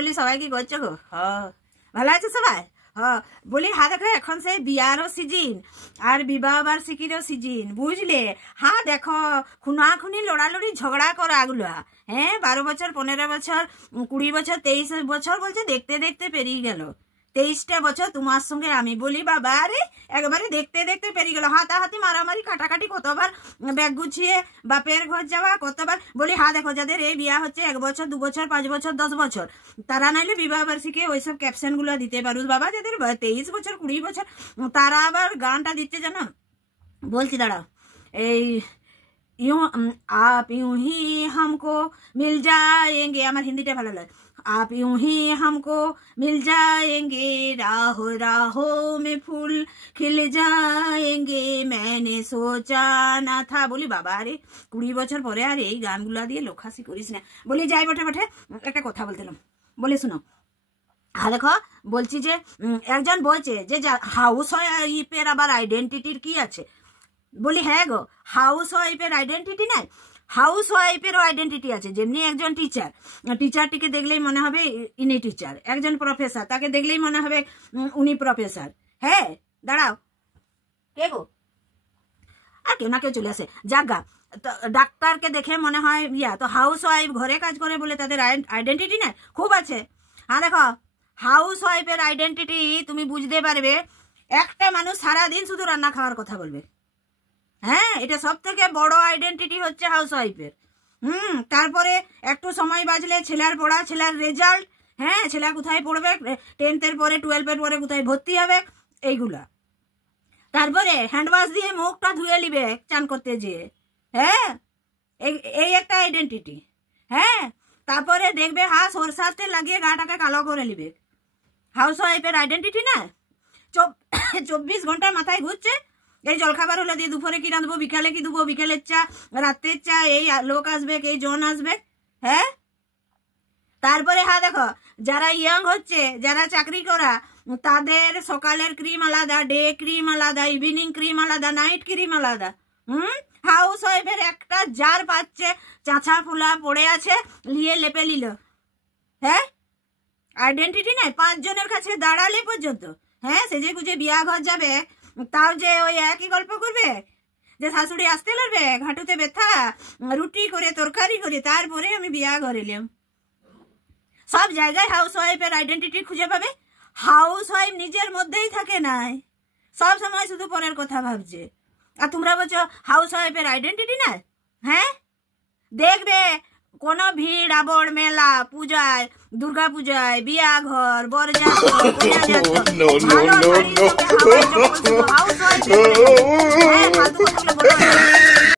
করলি সবাই কি করছো গো? ভালো আছে সবাই? বলি দেখো এখন সেই বিয়ারও সিজন আর বিবাহ বার্ষিকীরও সিজন, বুঝলে? দেখো খুনাখুনি লড়ালড়ি ঝগড়া করা গুলো, 12 বছর 15 বছর 20 বছর 23 বছর বলছে, দেখতে দেখতে পেরিয়ে গেল 23টা বছর তোমার সঙ্গে আমি। বলি বাবা রে, একবারে দেখতে দেখতে পেরিয়ে গেল। হাতাহাতি মারামারি কাটাকাটি, কতবার ব্যাগ গুছিয়ে বাপের ঘর যাওয়া, কতবার। বলি দেখো যাদের এই বিয়া হচ্ছে 1 বছর 2 বছর 5 বছর 10 বছর, তারা নাইলে বিবাহ বার্ষিকী ওইসব ক্যাপশন গুলো দিতে পারুস বাবা। যাদের 23 বছর 20 বছর, তারা আবার গানটা দিচ্ছে জানো, বলছি দাঁড়াও, এই आप यूं ही हमको मिल जाएंगे, আমার হিন্দিটা ভালো লাগে। आप यूं ही हमको मिल जाएंगे, राहों राहों में फूल खिल जाएंगे, मैंने सोचा ना था। বলি বাবা রে, 20 বছর পরে আর এই গানগুলা দিয়ে লোকহাসি করিস না। বলি যাই বটে বটে, একটা কথা বলতেলাম, বলে শুনো। দেখো বলছি যে একজন বলছে যে হাউস ওয়াইফের আবার আইডেন্টিটির কি আছে। বলি হ্যাঁ গো, হাউস ওয়াইফের আইডেন্টিটি নাই, হাউস ওয়াইফেরও আইডেন্টিটি আছে। যেমনি একজন টিচারটিকে দেখলেই মনে হবে ইনি টিচার, একজন প্রফেসর তাকে দেখলেই মনে হবে উনি প্রফেসর। দাঁড়াও, কে গো? আর কেউ না কেউ চলে আসে, যাগা। ডাক্তারকে দেখে মনে হয় তো হাউস ওয়াইফ ঘরে কাজ করে বলে তাদের আইডেন্টিটি নাই, খুব আছে। দেখো হাউস ওয়াইফের আইডেন্টিটি তুমি বুঝতে পারবে, একটা মানুষ সারাদিন শুধু রান্না খাওয়ার কথা বলবে। এটা সব থেকে বড় আইডেন্টিটি হচ্ছে হাউস ওয়াইফের। তারপরে একটু সময় বাজলে ছেলের পড়া, ছেলের রেজাল্ট, ছেলে কোথায় পড়বে, 10th পরে 12 পরে কোথায় ভর্তি হবে, এইগুলা। তারপরে হ্যান্ডওয়াশ দিয়ে মুখটা ধুয়ে নিবে চান করতে যেয়ে, এই একটা আইডেন্টিটি। তারপরে দেখবে সরষার তেল লাগিয়ে গাটাকে কালো করে নিবে। হাউস ওয়াইফের আইডেন্টিটি না, 24 ঘন্টা মাথায় ঘুরছে, এই জলখাবার হলে দিয়ে দুপুরে কি রাঁধবো, বিকালে কি দেবো, বিকালের চা, রাত্রের চা, এই লোক আসবে, এই জন আসবে। তারপরে দেখো যারা ইয়াং হচ্ছে, যারা চাকরি করা, তাদের সকালের ক্রিম আলাদা, ডে ক্রিম আলাদা, ইভিনিং ক্রিম আলাদা, নাইট ক্রিম আলাদা। হাউস ওয়াইফের একটা জার পাচ্ছে, চাঁচা ফুলা পড়ে আছে, নিয়ে লেপে নিল। আইডেন্টিটি নাই 5 জনের কাছে দাঁড়ালে পর্যন্ত। সেজে গুজে বিয়া ঘর যাবে, তাও যে ওই একই গল্প করবে যে শাশুড়ি আসতে লড়বে, ঘাটুতে ব্যথা, রুটি করে তরকারি করে, তারপরে আমি বিয়া ঘরে এলাম। সব জায়গায় হাউস ওয়াইফের আইডেন্টিটি খুঁজে পাবে। হাউস ওয়াইফ নিজের মধ্যেই থাকে নাই, সব সময় শুধু পরের কথা ভাবছে। আর তোমরা বলছো হাউস ওয়াইফের আইডেন্টিটি না। দেখবে কোনো ভিড় আবড়, মেলা, পূজায়, দুর্গা পূজায়, বিয়া ঘর, বরযাত্রী,